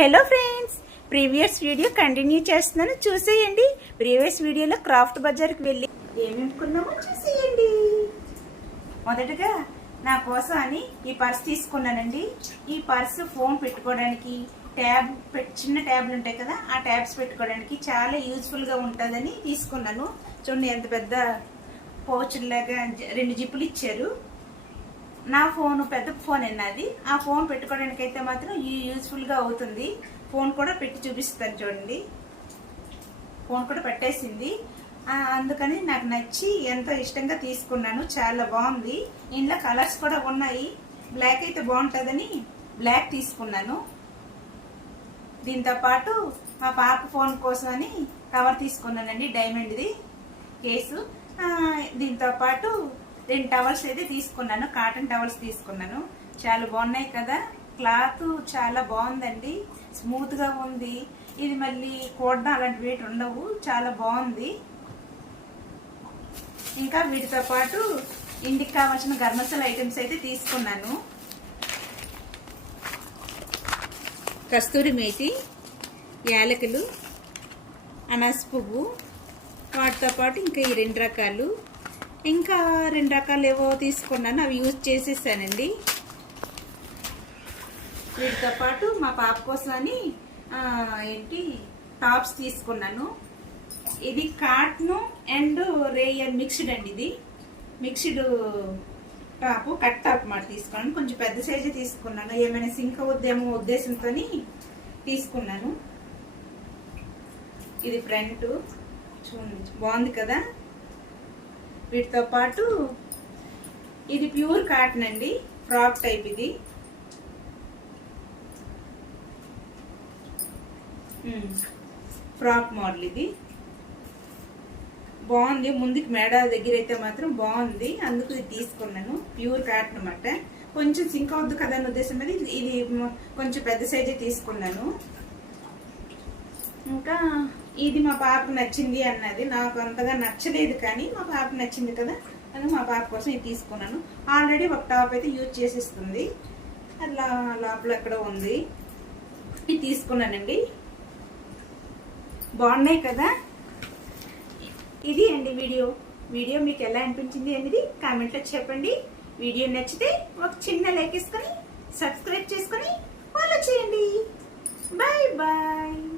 Hello friends, previous video continue చేస్తున్నాను, చూసేయండి. Previous వీడియోలో క్రాఫ్ట్ బజార్కి వెళ్ళి ఏమేమి కొన్నామో చూసేయండి. మొదటగా నా కోసం అని ఈ పర్స్ తీసుకున్నానండి. ఈ పర్స్ ఫోన్ పెట్టుకోవడానికి, చిన్న ట్యాబ్లు ఉంటాయి కదా, ఆ ట్యాబ్స్ పెట్టుకోవడానికి చాలా యూజ్ఫుల్గా ఉంటుందని తీసుకున్నాను. చూడండి ఎంత పెద్ద పౌచ్లాగా 2 జిప్పులు ఇచ్చారు. నా ఫోన్ పెద్ద ఫోన్ అది. ఆ ఫోన్ పెట్టుకోవడానికి అయితే మాత్రం యూజ్ఫుల్గా అవుతుంది. ఫోన్ కూడా పెట్టి చూపిస్తాను చూడండి. ఫోన్ కూడా పెట్టేసింది. అందుకని నాకు నచ్చి ఎంతో ఇష్టంగా తీసుకున్నాను. చాలా బాగుంది. ఇంట్లో కలర్స్ కూడా ఉన్నాయి. బ్లాక్ అయితే బాగుంటుందని బ్లాక్ తీసుకున్నాను. దీంతో పాటు మా పాప ఫోన్ కోసం అని కవర్ తీసుకున్నానండి, డైమండ్ది కేసు. దీంతో పాటు 2 టవల్స్ అయితే తీసుకున్నాను, కాటన్ టవల్స్ తీసుకున్నాను. చాలా బాగున్నాయి కదా. క్లాత్ చాలా బాగుందండి, స్మూత్ గా ఉంది. ఇది మళ్ళీ కూడడం అలాంటి వెయిట్ ఉండవు, చాలా బాగుంది. ఇంకా వీటితో పాటు ఇంటికి కావాల్సిన గరం మసాలా ఐటమ్స్ అయితే తీసుకున్నాను. కస్తూరి మేతి, యాలకులు, అనాస పువ్వు, వాటితో పాటు ఇంకా ఈ 2 రకాలు, ఇంకా 2 రకాలు ఏవో తీసుకున్నాను, అవి యూజ్ చేసేసానండి. వీటితో పాటు మా పాప కోసం అని టాప్స్ తీసుకున్నాను. ఇది కాటన్ అండ్ రేయన్ మిక్స్డ్ అండి. ఇది మిక్స్డ్ టాప్, కట్ టాప్ మాట తీసుకున్నాను. కొంచెం పెద్ద సైజు తీసుకున్నాను, ఏమైనా సింక్ అవుద్దేమో ఉద్దేశంతో తీసుకున్నాను. ఇది ఫ్రంట్ చూడండి, బాగుంది కదా. వీటితో పాటు ఇది ప్యూర్ కాటన్ అండి, ఫ్రాక్ టైప్. ఇది ఫ్రాక్ మోడల్. ఇది బాగుంది. ముందుకి మేడ దగ్గర అయితే మాత్రం బాగుంది, అందుకు ఇది తీసుకున్నాను. ప్యూర్ కాటన్ అన్నమాట. కొంచెం సింక్ అవుద్దు కదా అనే ఉద్దేశం మీద ఇది కొంచెం పెద్ద సైజే తీసుకున్నాను. ఇంకా ఇది మా పాపకు నచ్చింది అన్నది, నాకు అంతగా నచ్చలేదు కానీ మా పాపకు నచ్చింది కదా అని మా పాప కోసం ఇది తీసుకున్నాను. ఆల్రెడీ ఒక టాప్ అయితే యూజ్ చేసేస్తుంది, అలా లోపల ఎక్కడ ఉంది. ఇది తీసుకున్నానండి. బాగున్నాయి కదా. ఇది అండి వీడియో మీకు ఎలా అనిపించింది అనేది కామెంట్లో చెప్పండి. వీడియో నచ్చితే ఒక చిన్న లైక్ ఇసుకొని సబ్స్క్రైబ్ చేసుకొని ఫాలో చేయండి. Bye bye.